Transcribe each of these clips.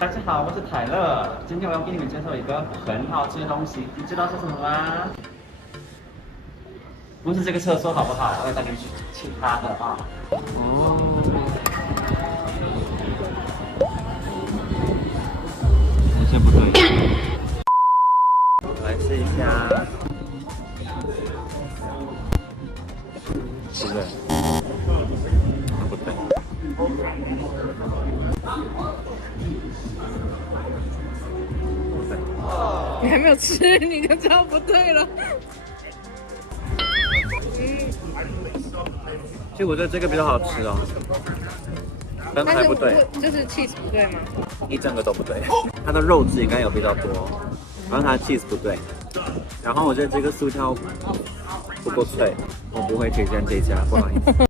大家好，我是泰勒。今天我要给你们介绍一个很好吃的东西，你知道是什么吗？不是这个厕所好不好？我要带你们去其他的啊。哦，好像不对。来试一下，是不是？不对。你还没有吃，你就知道不对了。其实我觉得这个比较好吃哦，但还不对，就是 cheese 不对吗？一整个都不对。它的肉质应该有比较多，然后它的 cheese 不对，然后我觉得这个酥条不够脆，我不会推荐这家，不好意思。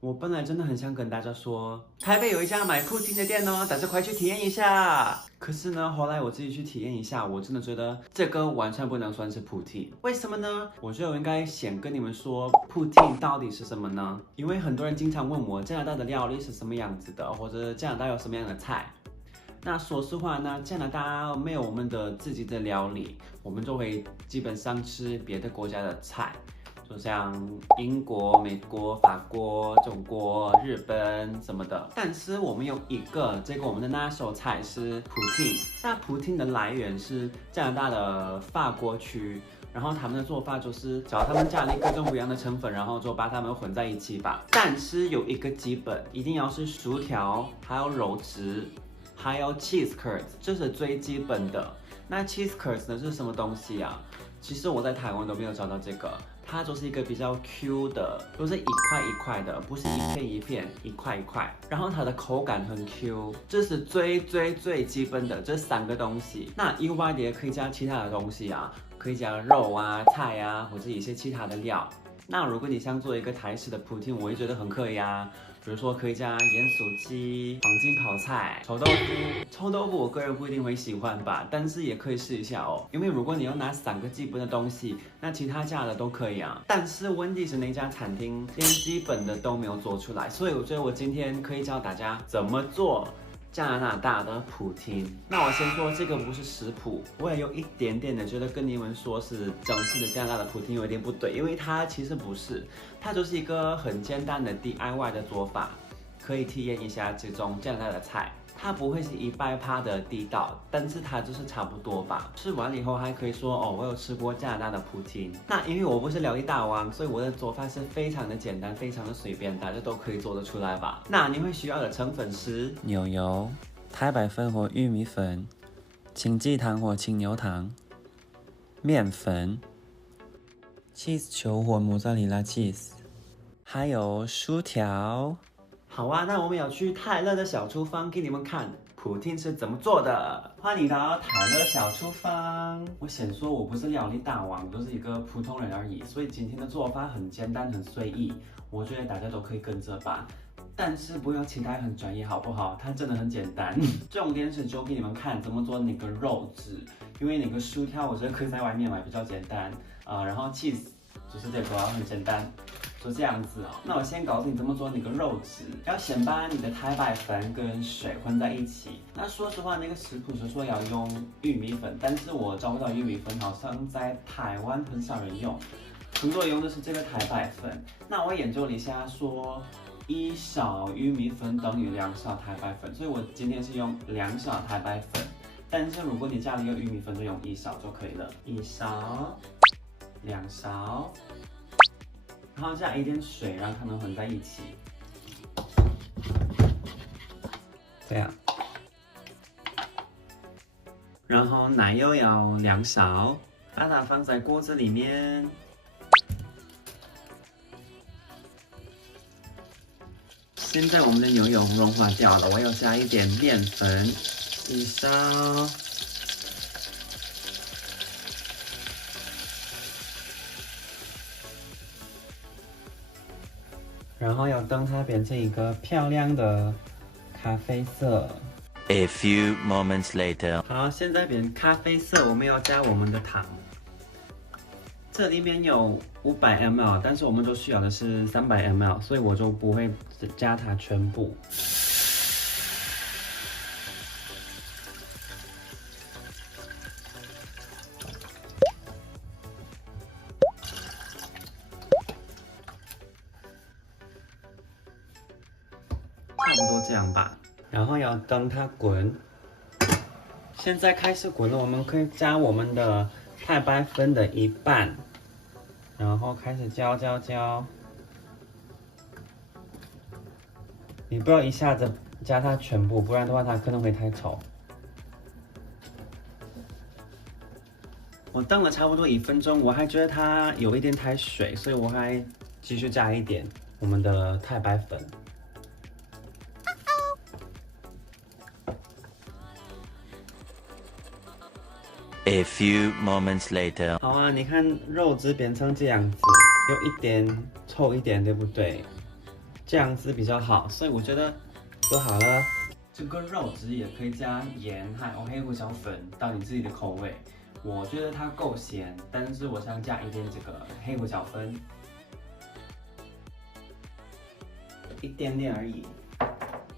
我本来真的很想跟大家说，台北有一家买布丁的店哦，大家快去体验一下。可是呢，后来我自己去体验一下，我真的觉得这个完全不能算是布丁。为什么呢？我觉得我应该先跟你们说，布丁到底是什么呢？因为很多人经常问我加拿大的料理是什么样子的，或者加拿大有什么样的菜。那说实话呢，加拿大没有我们的自己的料理，我们就会基本上吃别的国家的菜。就像英国、美国、法国、中国、日本什么的，但是我们有一个这个我们的拿手菜是普汀。那普汀的来源是加拿大的法国区，然后他们的做法就是只要他们加了各种不一样的成分，然后就把它们混在一起吧。但是有一个基本，一定要是薯条，还有肉质，还有 cheese curds， 这是最基本的。那 cheese curds 呢是什么东西啊？其实我在台湾都没有找到这个。它就是一个比较 Q 的，不是一块一块的，不是一片一片，一块一块。然后它的口感很 Q，这是最基本的这三个东西。那意外的也可以加其他的东西啊，可以加肉啊、菜啊，或者一些其他的料。那如果你想做一个台式的普汀，我也觉得很可以啊。比如说可以加盐酥鸡、黄金泡菜、臭豆腐。臭豆腐我个人不一定会喜欢吧，但是也可以试一下哦。因为如果你要拿三个基本的东西，那其他家的都可以啊。但是问题是那家餐厅连基本的都没有做出来，所以我觉得我今天可以教大家怎么做加拿大的普汀。那我先说这个不是食谱，我也有一点点的觉得跟你们说是正式的加拿大的普汀有一点不对，因为它其实不是，它就是一个很简单的 DIY 的做法，可以体验一下这种加拿大的菜。它不会是100%的地道，但是它就是差不多吧。吃完了以后还可以说哦，我有吃过加拿大的普汀。那因为我不是料理大王，所以我的做法是非常的简单，非常的随便，大家都可以做得出来吧。那你会需要的成分是牛油、太白粉或玉米粉、清鸡糖或清牛糖、面粉、cheese 球或莫扎里拉 cheese， 还有薯条。好啊，那我们要去泰勒的小厨房给你们看普汀是怎么做的。欢迎到泰勒小厨房。我先说，我不是料理大王，我就是一个普通人而已，所以今天的做法很简单，很随意，我觉得大家都可以跟着吧。但是不要期待很专业，好不好？它真的很简单。重点是就给你们看怎么做那个肉质，因为那个薯条我觉得可以在外面买比较简单然后 cheese 就是这个很简单。就这样子哦。那我先告诉你怎么做那个肉质，要先把你的太白粉跟水混在一起。那说实话，那个食谱是说要用玉米粉，但是我找不到玉米粉，好像在台湾很少人用，很多人用的是这个太白粉。那我研究了一下说，1勺玉米粉等于2勺太白粉，所以我今天是用2勺太白粉。但是如果你家里有玉米粉，就用1勺就可以了。1勺，2勺。然后加一点水，让它们混在一起，这样。然后奶油要2勺，把它放在锅子里面。现在我们的牛油融化掉了，我要加一点面粉，1勺。然后要等它变成一个漂亮的咖啡色。A few moments later， 好，现在变咖啡色，我们要加我们的糖。这里面有500 ml， 但是我们都需要的是300 ml， 所以我就不会加它全部。这样吧，然后要等它滚。现在开始滚了，我们可以加我们的太白粉的一半，然后开始浇。你不要一下子加它全部，不然的话它可能会太稠。我炖了差不多1分钟，我还觉得它有一点太水，所以我还继续加一点我们的太白粉。A few moments later， 好啊，你看肉汁变成这样子，有一点稠一点，对不对？这样子比较好，所以我觉得做好了。这个肉汁也可以加盐还有黑胡椒粉到你自己的口味。我觉得它够咸，但是我想加一点这个黑胡椒粉，一点点而已。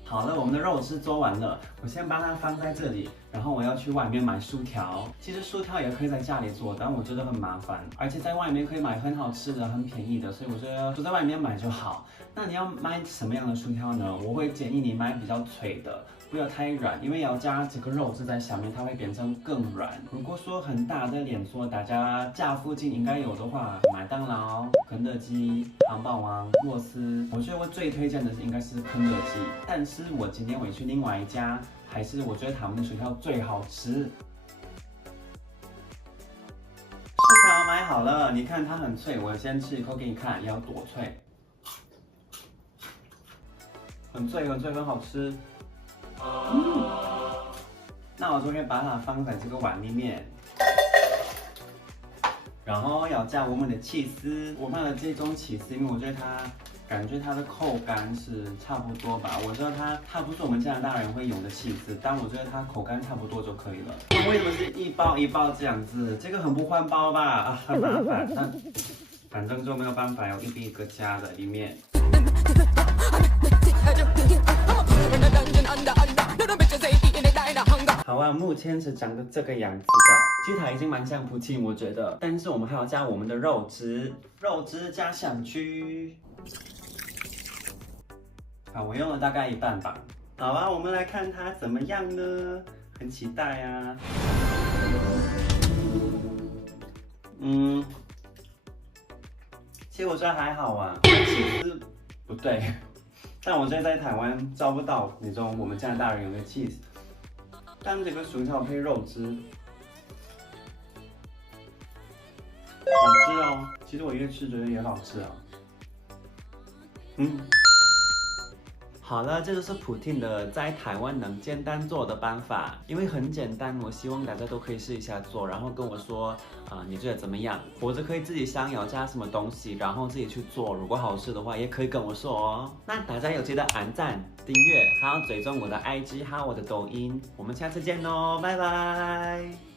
好了，我们的肉汁做完了，我先把它放在这里，然后我要去外面买薯条。其实薯条也可以在家里做，但我觉得很麻烦，而且在外面可以买很好吃的、很便宜的，所以我觉得就在外面买就好。那你要买什么样的薯条呢？我会建议你买比较脆的，不要太软，因为要加这个肉汁在下面，它会变成更软。如果说很大的连锁，大家家附近应该有的话，麦当劳、肯德基、汉堡王、洛斯，我觉得我最推荐的是应该是肯德基，但是我今天会去另外一家，还是我觉得他们的薯条最好吃。薯条买好了，你看它很脆，我先吃一口给你看，要多脆，很脆，很好吃。那我就会把它放在这个碗里面，然后要加我们的起司。我买了这种起司，因为我觉得感觉它的口感是差不多吧。我知道它不是我们加拿大人会用的起司，但我觉得它口感差不多就可以了。为什么是一包一包这样子？这个很不环保吧？啊，很麻烦。但反正就没有办法，要一个加在里面。好啊，目前是长得这个样子的，其实它已经蛮像布丁，我觉得。但是我们还要加我们的肉汁，肉汁加上去。好，我用了大概一半吧。好啊，我们来看它怎么样呢？很期待啊。其实我觉得还好啊，起司不对。但我觉得在台湾找不到那种我们加拿大人用的 cheese， 但这个薯条配肉汁，好吃哦。其实我越吃觉得越好吃啊。好了，这就是普汀的在台湾能简单做的办法，因为很简单，我希望大家都可以试一下做，然后跟我说，你觉得怎么样？或者可以自己想要加什么东西，然后自己去做，如果好吃的话，也可以跟我说哦。那大家有记得按赞、订阅，还要追踪我的 IG 还有我的抖音，我们下次见哦，拜拜。